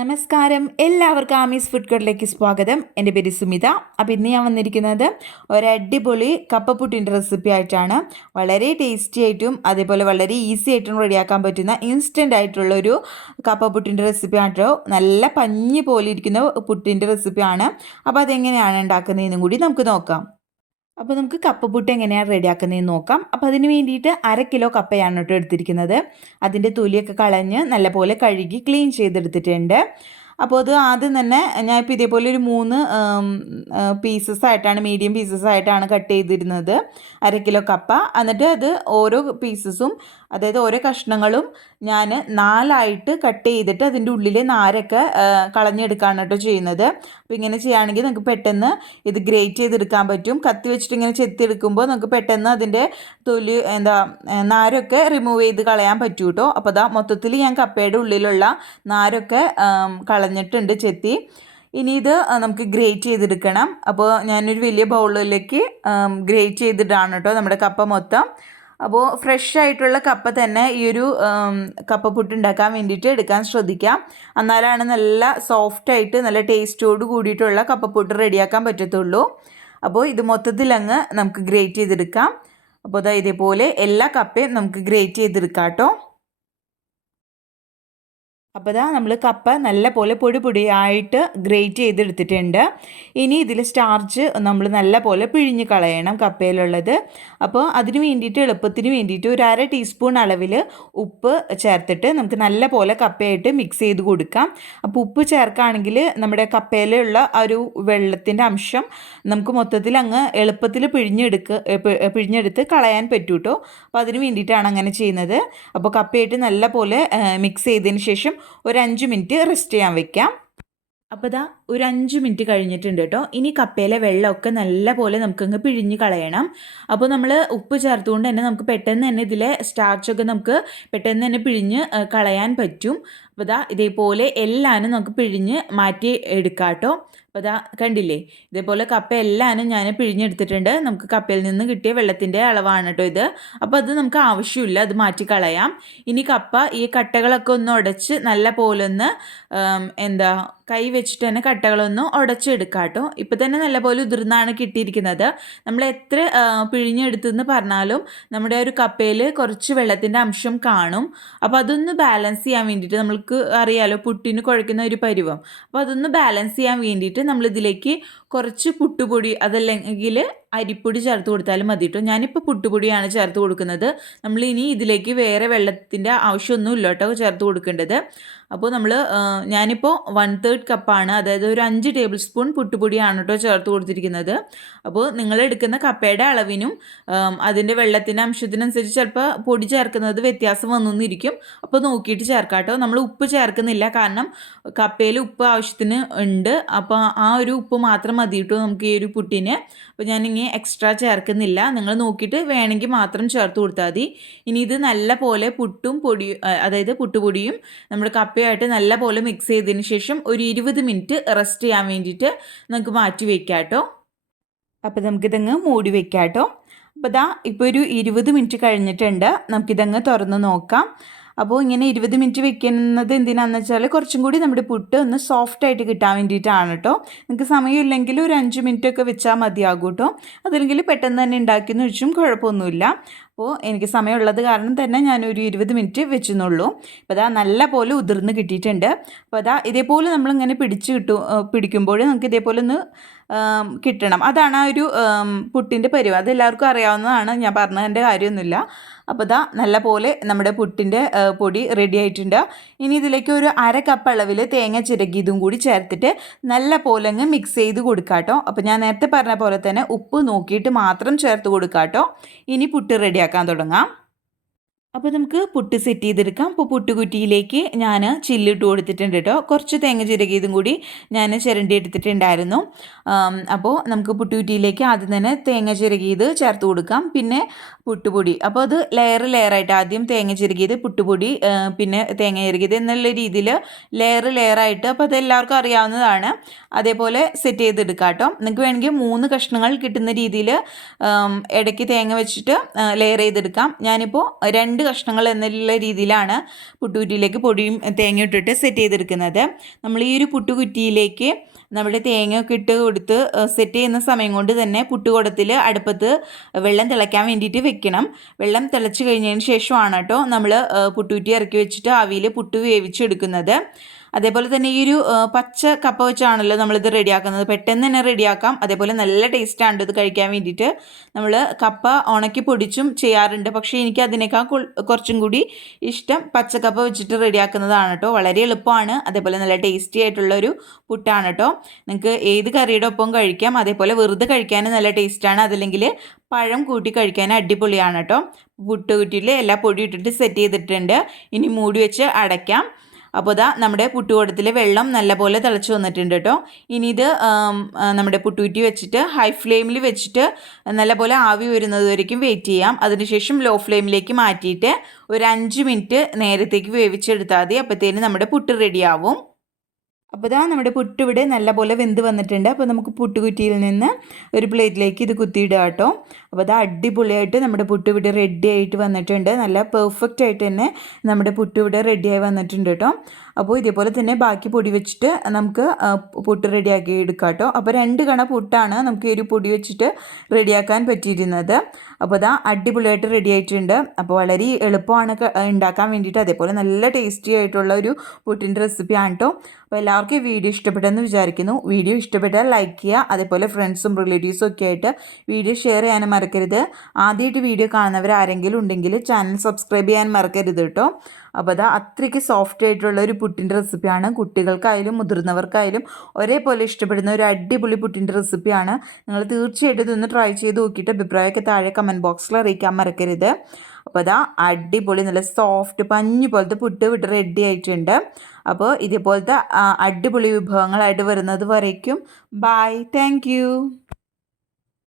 നമസ്കാരം, എല്ലാവർക്കും ആമീസ് ഫുഡ് കോർട്ടിലേക്ക് സ്വാഗതം. എൻ്റെ പേര് സുമിത. അപ്പോൾ ഇന്ന് ഞാൻ വന്നിരിക്കുന്നത് ഒരു അടിപൊളി കപ്പപ്പുട്ടിൻ്റെ റെസിപ്പി ആയിട്ടാണ്. വളരെ ടേസ്റ്റി ആയിട്ടും അതേപോലെ വളരെ ഈസി ആയിട്ടും റെഡിയാക്കാൻ പറ്റുന്ന ഇൻസ്റ്റൻ്റ് ആയിട്ടുള്ളൊരു കപ്പപ്പുട്ടിൻ്റെ റെസിപ്പി ആട്ടോ. നല്ല പഞ്ഞി പോലെ ഇരിക്കുന്ന പുട്ടിൻ്റെ റെസിപ്പിയാണ്. അപ്പോൾ അതെങ്ങനെയാണ് ഉണ്ടാക്കുന്നതെന്നും കൂടി നമുക്ക് നോക്കാം. അപ്പോൾ നമുക്ക് കപ്പപ്പുട്ട് എങ്ങനെയാണ് റെഡിയാക്കുന്നതെന്ന് നോക്കാം. അപ്പോൾ അതിന് വേണ്ടിയിട്ട് 1/2 കിലോ കപ്പയാണ് കേട്ടോ എടുത്തിരിക്കുന്നത്. അതിൻ്റെ തൊലിയൊക്കെ കളഞ്ഞ് നല്ലപോലെ കഴുകി ക്ലീൻ ചെയ്തെടുത്തിട്ടുണ്ട്. അപ്പോൾ അത് ആദ്യം തന്നെ ഞാനിപ്പോൾ ഇതേപോലെ ഒരു 3 പീസസ് ആയിട്ടാണ്, മീഡിയം പീസസ് ആയിട്ടാണ് കട്ട് ചെയ്തിരുന്നത് 1/2 കിലോ കപ്പ. എന്നിട്ട് അത് ഓരോ പീസസും, അതായത് ഓരോ കഷ്ണങ്ങളും ഞാൻ 4ആയിട്ട് കട്ട് ചെയ്തിട്ട് അതിൻ്റെ ഉള്ളിലെ നാരൊക്കെ കളഞ്ഞെടുക്കുകയാണ് കേട്ടോ ചെയ്യുന്നത്. അപ്പോൾ ഇങ്ങനെ ചെയ്യുകയാണെങ്കിൽ നമുക്ക് പെട്ടെന്ന് ഇത് ഗ്രേറ്റ് ചെയ്തെടുക്കാൻ പറ്റും. കത്തി വെച്ചിട്ട് ഇങ്ങനെ ചെത്തിയെടുക്കുമ്പോൾ നമുക്ക് പെട്ടെന്ന് അതിൻ്റെ തൊലി നാരൊക്കെ റിമൂവ് ചെയ്ത് കളയാൻ പറ്റും കേട്ടോ. അപ്പോൾ അതാ മൊത്തത്തിൽ ഞാൻ കപ്പയുടെ ഉള്ളിലുള്ള നാരൊക്കെ കളഞ്ഞിട്ടുണ്ട് ചെത്തി. ഇനി ഇത് നമുക്ക് ഗ്രേറ്റ് ചെയ്തെടുക്കണം. അപ്പോൾ ഞാനൊരു വലിയ ബൗളിലേക്ക് ഗ്രേറ്റ് ചെയ്തിട്ടാണ് കേട്ടോ നമ്മുടെ കപ്പ മൊത്തം. അപ്പോൾ ഫ്രഷ് ആയിട്ടുള്ള കപ്പ തന്നെ ഈ ഒരു കപ്പപ്പുട്ട് ഉണ്ടാക്കാൻ വേണ്ടിയിട്ട് എടുക്കാൻ ശ്രദ്ധിക്കാം. എന്നാലാണ് നല്ല സോഫ്റ്റായിട്ട് നല്ല ടേസ്റ്റോട് കൂടിയിട്ടുള്ള കപ്പപ്പുട്ട് റെഡിയാക്കാൻ പറ്റത്തുള്ളൂ. അപ്പോൾ ഇത് മൊത്തത്തിലങ്ങ് നമുക്ക് ഗ്രേറ്റ് ചെയ്തെടുക്കാം. അപ്പോൾ അതാ ഇതേപോലെ എല്ലാ കപ്പയും നമുക്ക് ഗ്രേറ്റ് ചെയ്തെടുക്കാം കേട്ടോ. അപ്പോൾ ഇതാ നമ്മൾ കപ്പ നല്ല പോലെ പൊടിയായിട്ട് ഗ്രേറ്റ് ചെയ്തെടുത്തിട്ടുണ്ട്. ഇനി ഇതിൽ സ്റ്റാർച്ച് നമ്മൾ നല്ല പോലെ പിഴിഞ്ഞ് കളയണം കപ്പയിലുള്ളത്. അപ്പോൾ അതിന് വേണ്ടിയിട്ട് എളുപ്പത്തിന് വേണ്ടിയിട്ട് ഒരു 1/2 ടീസ്പൂൺ അളവിൽ ഉപ്പ് ചേർത്തിട്ട് നമുക്ക് നല്ല പോലെ കപ്പയായിട്ട് മിക്സ് ചെയ്ത് കൊടുക്കാം. അപ്പോൾ ഉപ്പ് ചേർക്കുകയാണെങ്കിൽ നമ്മുടെ കപ്പയിലുള്ള ആ ഒരു വെള്ളത്തിൻ്റെ അംശം നമുക്ക് മൊത്തത്തിൽ അങ്ങ് എളുപ്പത്തിൽ പിഴിഞ്ഞെടുത്ത് കളയാൻ പറ്റൂ കേട്ടോ. അപ്പോൾ അതിന് വേണ്ടിയിട്ടാണ് അങ്ങനെ ചെയ്യുന്നത്. അപ്പോൾ കപ്പയായിട്ട് നല്ല പോലെ മിക്സ് ചെയ്തതിന് ശേഷം ഒരു 5 മിനിറ്റ് റെസ്റ്റ് ചെയ്യാൻ വെക്കാം. അപ്പോൾ ഇതാ ഒരു 5 മിനിറ്റ് കഴിഞ്ഞിട്ടുണ്ട് കേട്ടോ. ഇനി കപ്പയിലെ വെള്ളമൊക്കെ നല്ല പോലെ നമുക്കങ്ങ് പിഴിഞ്ഞ് കളയണം. അപ്പോൾ നമ്മൾ ഉപ്പ് ചേർത്തുകൊണ്ട് തന്നെ നമുക്ക് പെട്ടെന്ന് തന്നെ ഇതിലെ സ്റ്റാർച്ചൊക്കെ നമുക്ക് പെട്ടെന്ന് തന്നെ പിഴിഞ്ഞ് കളയാൻ പറ്റും. അപ്പോൾ ഇതാ ഇതേപോലെ എല്ലാനും നമുക്ക് പിഴിഞ്ഞ് മാറ്റി എടുക്കാം കേട്ടോ. അപ്പോൾ ഇതാ കണ്ടില്ലേ, ഇതേപോലെ കപ്പ എല്ലാനും ഞാൻ പിഴിഞ്ഞെടുത്തിട്ടുണ്ട്. നമുക്ക് കപ്പയിൽ നിന്ന് കിട്ടിയ വെള്ളത്തിൻ്റെ അളവാണ് കേട്ടോ ഇത്. അപ്പോൾ അത് നമുക്ക് ആവശ്യമില്ല, അത് മാറ്റി കളയാം. ഇനി കപ്പ ഈ കട്ടകളൊക്കെ ഒന്ന് ഉടച്ച് നല്ല പോലെ ഒന്ന് കൈ വെച്ചിട്ട് തന്നെ കട്ടകളൊന്ന് ഉടച്ചെടുക്കാം കേട്ടോ. ഇപ്പോൾ തന്നെ നല്ലപോലെ ഉതിർന്നാണ് കിട്ടിയിരിക്കുന്നത്. നമ്മൾ എത്ര പിഴിഞ്ഞെടുത്തെന്ന് പറഞ്ഞാലും നമ്മുടെ ഒരു കപ്പയിൽ കുറച്ച് വെള്ളത്തിൻ്റെ അംശം കാണും. അപ്പോൾ അതൊന്ന് ബാലൻസ് ചെയ്യാൻ വേണ്ടിയിട്ട്, നമ്മൾക്ക് അറിയാലോ പുട്ടിന് കുഴക്കുന്ന ഒരു പരുവം. അപ്പോൾ അതൊന്ന് ബാലൻസ് ചെയ്യാൻ വേണ്ടിയിട്ട് നമ്മളിതിലേക്ക് കുറച്ച് പുട്ടുപൊടി അതല്ലെങ്കിൽ അരിപ്പൊടി ചേർത്ത് കൊടുത്താലും മതി കേട്ടോ. ഞാനിപ്പോൾ പുട്ടുപൊടിയാണ് ചേർത്ത് കൊടുക്കുന്നത്. നമ്മൾ ഇനി ഇതിലേക്ക് വേറെ വെള്ളത്തിൻ്റെ ആവശ്യമൊന്നുമില്ല കേട്ടോ ചേർത്ത് കൊടുക്കേണ്ടത്. അപ്പോൾ ഞാനിപ്പോൾ 1/3 കപ്പാണ്, അതായത് ഒരു 5 ടേബിൾ സ്പൂൺ പുട്ടുപൊടിയാണ് കേട്ടോ ചേർത്ത് കൊടുത്തിരിക്കുന്നത്. അപ്പോൾ നിങ്ങൾ എടുക്കുന്ന കപ്പയുടെ അളവിനും അതിൻ്റെ വെള്ളത്തിൻ്റെ അംശത്തിനനുസരിച്ച് ചിലപ്പോൾ പൊടി ചേർക്കുന്നത് വ്യത്യാസം വന്നിരിക്കും. അപ്പോൾ നോക്കിയിട്ട് ചേർക്കാം കേട്ടോ. നമ്മൾ ഉപ്പ് ചേർക്കുന്നില്ല, കാരണം കപ്പയിൽ ഉപ്പ് ആവശ്യത്തിന് ഉണ്ട്. അപ്പോൾ ആ ഒരു ഉപ്പ് മാത്രം മതി കേട്ടോ നമുക്ക് ഈ ഒരു പുട്ടിന്. അപ്പോൾ ഞാനിങ്ങനെ എക്സ്ട്രാ ചേർക്കുന്നില്ല, നിങ്ങൾ നോക്കിയിട്ട് വേണമെങ്കിൽ മാത്രം ചേർത്ത് കൊടുത്താൽ മതി. ഇനി ഇത് നല്ല പോലെ അതായത് പുട്ടുപൊടിയും നമ്മുടെ കപ്പയായിട്ട് നല്ല പോലെ മിക്സ് ചെയ്തതിന് ശേഷം ഒരു 20 മിനിറ്റ് റെസ്റ്റ് ചെയ്യാൻ വേണ്ടിയിട്ട് നമുക്ക് മാറ്റി വയ്ക്കാം കേട്ടോ. അപ്പോൾ നമുക്കിതങ്ങ് മൂടി വയ്ക്കാം കേട്ടോ. അപ്പോൾ ഇതാ ഇപ്പോൾ ഒരു 20 മിനിറ്റ് കഴിഞ്ഞിട്ടുണ്ട്. നമുക്കിതങ്ങ് തുറന്ന് നോക്കാം. അപ്പോൾ ഇങ്ങനെ 20 മിനിറ്റ് വെക്കുന്നത് എന്തിനാണെന്ന് വെച്ചാൽ കുറച്ചും കൂടി നമ്മുടെ പുട്ട് ഒന്ന് സോഫ്റ്റായിട്ട് കിട്ടാൻ വേണ്ടിയിട്ടാണ് കേട്ടോ. നിങ്ങൾക്ക് സമയമില്ലെങ്കിൽ ഒരു 5 മിനിറ്റൊക്കെ വെച്ചാൽ മതിയാകും കേട്ടോ. അതല്ലെങ്കിൽ പെട്ടെന്ന് തന്നെ ഉണ്ടാക്കിയെന്ന് വെച്ചും കുഴപ്പമൊന്നുമില്ല. അപ്പോൾ എനിക്ക് സമയമുള്ളത് കാരണം തന്നെ ഞാനൊരു 20 മിനിറ്റ് വെച്ചെന്നുള്ളൂ. അപ്പോൾ അതാ നല്ല പോലെ ഉതിർന്ന് കിട്ടിയിട്ടുണ്ട്. അപ്പോൾ അതാ ഇതേപോലെ നമ്മളിങ്ങനെ പിടിക്കുമ്പോൾ നമുക്ക് ഇതേപോലെ ഒന്ന് കിട്ടണം. അതാണ് ആ ഒരു പുട്ടിൻ്റെ പരുവം. അതെല്ലാവർക്കും അറിയാവുന്നതാണ്, ഞാൻ പറഞ്ഞതിൻ്റെ കാര്യമൊന്നുമില്ല. അപ്പോൾ ഇതാ നല്ല പോലെ നമ്മുടെ പുട്ടിൻ്റെ പൊടി റെഡി ആയിട്ടുണ്ട്. ഇനി ഇതിലേക്ക് ഒരു 1/2 കപ്പ് അളവിൽ തേങ്ങ ചിരകിയതും കൂടി ചേർത്തിട്ട് നല്ല പോലെ അങ്ങ് മിക്സ് ചെയ്ത് കൊടുക്കാം കേട്ടോ. അപ്പോൾ ഞാൻ നേരത്തെ പറഞ്ഞ പോലെ തന്നെ ഉപ്പ് നോക്കിയിട്ട് മാത്രം ചേർത്ത് കൊടുക്കാം കേട്ടോ. ഇനി പുട്ട് റെഡിയാക്കാൻ തുടങ്ങാം. അപ്പോൾ നമുക്ക് പുട്ട് സെറ്റ് ചെയ്തെടുക്കാം. അപ്പോൾ പുട്ടുകുറ്റിയിലേക്ക് ഞാൻ ചില്ലിട്ട് കൊടുത്തിട്ടുണ്ട് കേട്ടോ. കുറച്ച് തേങ്ങ ചിരകിയതും കൂടി ഞാൻ ചിരണ്ടി എടുത്തിട്ടുണ്ടായിരുന്നു. അപ്പോൾ നമുക്ക് പുട്ടുകുറ്റിയിലേക്ക് ആദ്യം തന്നെ തേങ്ങ ചിരകിയത് ചേർത്ത് കൊടുക്കാം. പിന്നെ പുട്ടുപൊടി, അപ്പോൾ അത് ലെയറായിട്ട് ആദ്യം തേങ്ങ ചിരകിയത്, പുട്ടുപൊടി, പിന്നെ തേങ്ങ ചിരകിയത് എന്നുള്ള രീതിയിൽ ലെയറായിട്ട്, അപ്പോൾ അത് എല്ലാവർക്കും അറിയാവുന്നതാണ്. അതേപോലെ സെറ്റ് ചെയ്തെടുക്കാം കേട്ടോ. നിങ്ങൾക്ക് വേണമെങ്കിൽ 3 കഷ്ണങ്ങൾ കിട്ടുന്ന രീതിയിൽ ഇടയ്ക്ക് തേങ്ങ വെച്ചിട്ട് ലെയർ ചെയ്തെടുക്കാം. ഞാനിപ്പോൾ 2 2 കഷ്ണങ്ങൾ എന്നുള്ള രീതിയിലാണ് പുട്ടുകുറ്റിയിലേക്ക് പൊടിയും തേങ്ങയും ഇട്ടിട്ട് സെറ്റ് ചെയ്തെടുക്കുന്നത്. നമ്മൾ ഈ ഒരു പുട്ടുകുറ്റിയിലേക്ക് നമ്മുടെ തേങ്ങയൊക്കെ ഇട്ട് കൊടുത്ത് സെറ്റ് ചെയ്യുന്ന സമയം കൊണ്ട് തന്നെ പുട്ടുകുടത്തിൽ അടുപ്പത്ത് വെള്ളം തിളയ്ക്കാൻ വേണ്ടിയിട്ട് വെക്കണം. വെള്ളം തിളച്ച് കഴിഞ്ഞതിന് ശേഷമാണ് കേട്ടോ നമ്മൾ പുട്ടുകുറ്റി ഇറക്കി വെച്ചിട്ട് ആവിയിൽ പുട്ട് വേവിച്ചെടുക്കുന്നത്. അതേപോലെ തന്നെ ഈ ഒരു പച്ച കപ്പ വെച്ചാണല്ലോ നമ്മളിത് റെഡിയാക്കുന്നത്. പെട്ടെന്ന് തന്നെ റെഡിയാക്കാം. അതേപോലെ നല്ല ടേസ്റ്റാണ് ഇത് കഴിക്കാൻ വേണ്ടിയിട്ട്. നമ്മൾ കപ്പ ഉണക്കി പൊടിച്ചും ചെയ്യാറുണ്ട്. പക്ഷേ എനിക്ക് അതിനേക്കാൾ കുറച്ചും കൂടി ഇഷ്ടം പച്ചക്കപ്പ വെച്ചിട്ട് റെഡിയാക്കുന്നതാണ് കേട്ടോ. വളരെ എളുപ്പമാണ്. അതേപോലെ നല്ല ടേസ്റ്റി ആയിട്ടുള്ളൊരു പുട്ടാണ് കേട്ടോ. നിങ്ങൾക്ക് ഏത് കറിയുടെ ഒപ്പം കഴിക്കാം. അതേപോലെ വെറുതെ കഴിക്കാനും നല്ല ടേസ്റ്റാണ്. അതല്ലെങ്കിൽ പഴം കൂട്ടി കഴിക്കാൻ അടിപൊളിയാണ് കേട്ടോ. പുട്ടുകുറ്റിയിൽ എല്ലാ പൊടി ഇട്ടിട്ട് സെറ്റ് ചെയ്തിട്ടുണ്ട്. ഇനി മൂടി വെച്ച് അടയ്ക്കാം. അപ്പോൾ ഇതാ നമ്മുടെ പുട്ടുകുടത്തിൽ വെള്ളം നല്ലപോലെ തിളച്ച് വന്നിട്ടുണ്ട് കേട്ടോ. ഇനി ഇത് നമ്മുടെ പുട്ടുകുറ്റി വെച്ചിട്ട് ഹൈ ഫ്ലെയിമിൽ വെച്ചിട്ട് നല്ലപോലെ ആവി വരുന്നത് വരയ്ക്കും വെയിറ്റ് ചെയ്യാം. അതിനുശേഷം ലോ ഫ്ലെയിമിലേക്ക് മാറ്റിയിട്ട് ഒരു 5 മിനിറ്റ് നേരത്തേക്ക് വേവിച്ചെടുത്താൽ മതി. അപ്പോഴത്തേന് നമ്മുടെ പുട്ട് റെഡിയാവും. അപ്പോൾ ഇതാ നമ്മുടെ പുട്ട് ഇവിടെ നല്ലപോലെ വെന്ത് വന്നിട്ടുണ്ട്. അപ്പോൾ നമുക്ക് പുട്ടുകുറ്റിയിൽ നിന്ന് ഒരു പ്ലേറ്റിലേക്ക് ഇത് കുത്തിയിടുക കേട്ടോ. അപ്പോൾ അത് അടിപൊളിയായിട്ട് നമ്മുടെ പുട്ട് ഇവിടെ റെഡി ആയിട്ട് വന്നിട്ടുണ്ട്. നല്ല പെർഫെക്റ്റ് ആയിട്ട് തന്നെ നമ്മുടെ പുട്ട് ഇവിടെ റെഡിയായി വന്നിട്ടുണ്ട് കേട്ടോ. അപ്പോൾ ഇതേപോലെ തന്നെ ബാക്കി പൊടി വെച്ചിട്ട് നമുക്ക് പുട്ട് റെഡിയാക്കി എടുക്കാം കേട്ടോ. അപ്പോൾ 2 കണ പുട്ടാണ് നമുക്ക് ഈ ഒരു പൊടി വെച്ചിട്ട് റെഡിയാക്കാൻ പറ്റിയിരുന്നത്. അപ്പോൾ അതാ അടിപൊളിയായിട്ട് റെഡി ആയിട്ടുണ്ട്. അപ്പോൾ വളരെ എളുപ്പമാണ് ഉണ്ടാക്കാൻ വേണ്ടിയിട്ട്. അതേപോലെ നല്ല ടേസ്റ്റി ആയിട്ടുള്ള ഒരു പുട്ടിൻ്റെ റെസിപ്പിയാണ് കേട്ടോ. അപ്പോൾ എല്ലാവർക്കും ഈ വീഡിയോ ഇഷ്ടപ്പെട്ടെന്ന് വിചാരിക്കുന്നു. വീഡിയോ ഇഷ്ടപ്പെട്ടാൽ ലൈക്ക് ചെയ്യുക. അതേപോലെ ഫ്രണ്ട്സും റിലേറ്റീവ്സും ഒക്കെ ആയിട്ട് വീഡിയോ ഷെയർ ചെയ്യാനും മറക്കരുത്. ആദ്യമായിട്ട് വീഡിയോ കാണുന്നവർ ആരെങ്കിലും ഉണ്ടെങ്കിൽ ചാനൽ സബ്സ്ക്രൈബ് ചെയ്യാൻ മറക്കരുത് കേട്ടോ. അപ്പോൾ അത് അത്രയ്ക്ക് സോഫ്റ്റ് ആയിട്ടുള്ള ഒരു പുട്ടിൻ്റെ റെസിപ്പിയാണ്. കുട്ടികൾക്കായാലും മുതിർന്നവർക്കായാലും ഒരേപോലെ ഇഷ്ടപ്പെടുന്ന ഒരു അടിപൊളി പുട്ടിൻ്റെ റെസിപ്പിയാണ്. നിങ്ങൾ തീർച്ചയായിട്ടും ഇതൊന്ന് ട്രൈ ചെയ്ത് നോക്കിയിട്ട് അഭിപ്രായമൊക്കെ താഴെ കമൻറ്റ് ബോക്സിൽ അറിയിക്കാൻ മറക്കരുത്. അപ്പോൾ അതാ അടിപൊളി നല്ല സോഫ്റ്റ് പഞ്ഞു പോലത്തെ പുട്ട് ഇവിടെ റെഡി ആയിട്ടുണ്ട്. അപ്പോൾ ഇതേപോലത്തെ അടിപൊളി വിഭവങ്ങളായിട്ട് വരുന്നത് വരയ്ക്കും. By, thank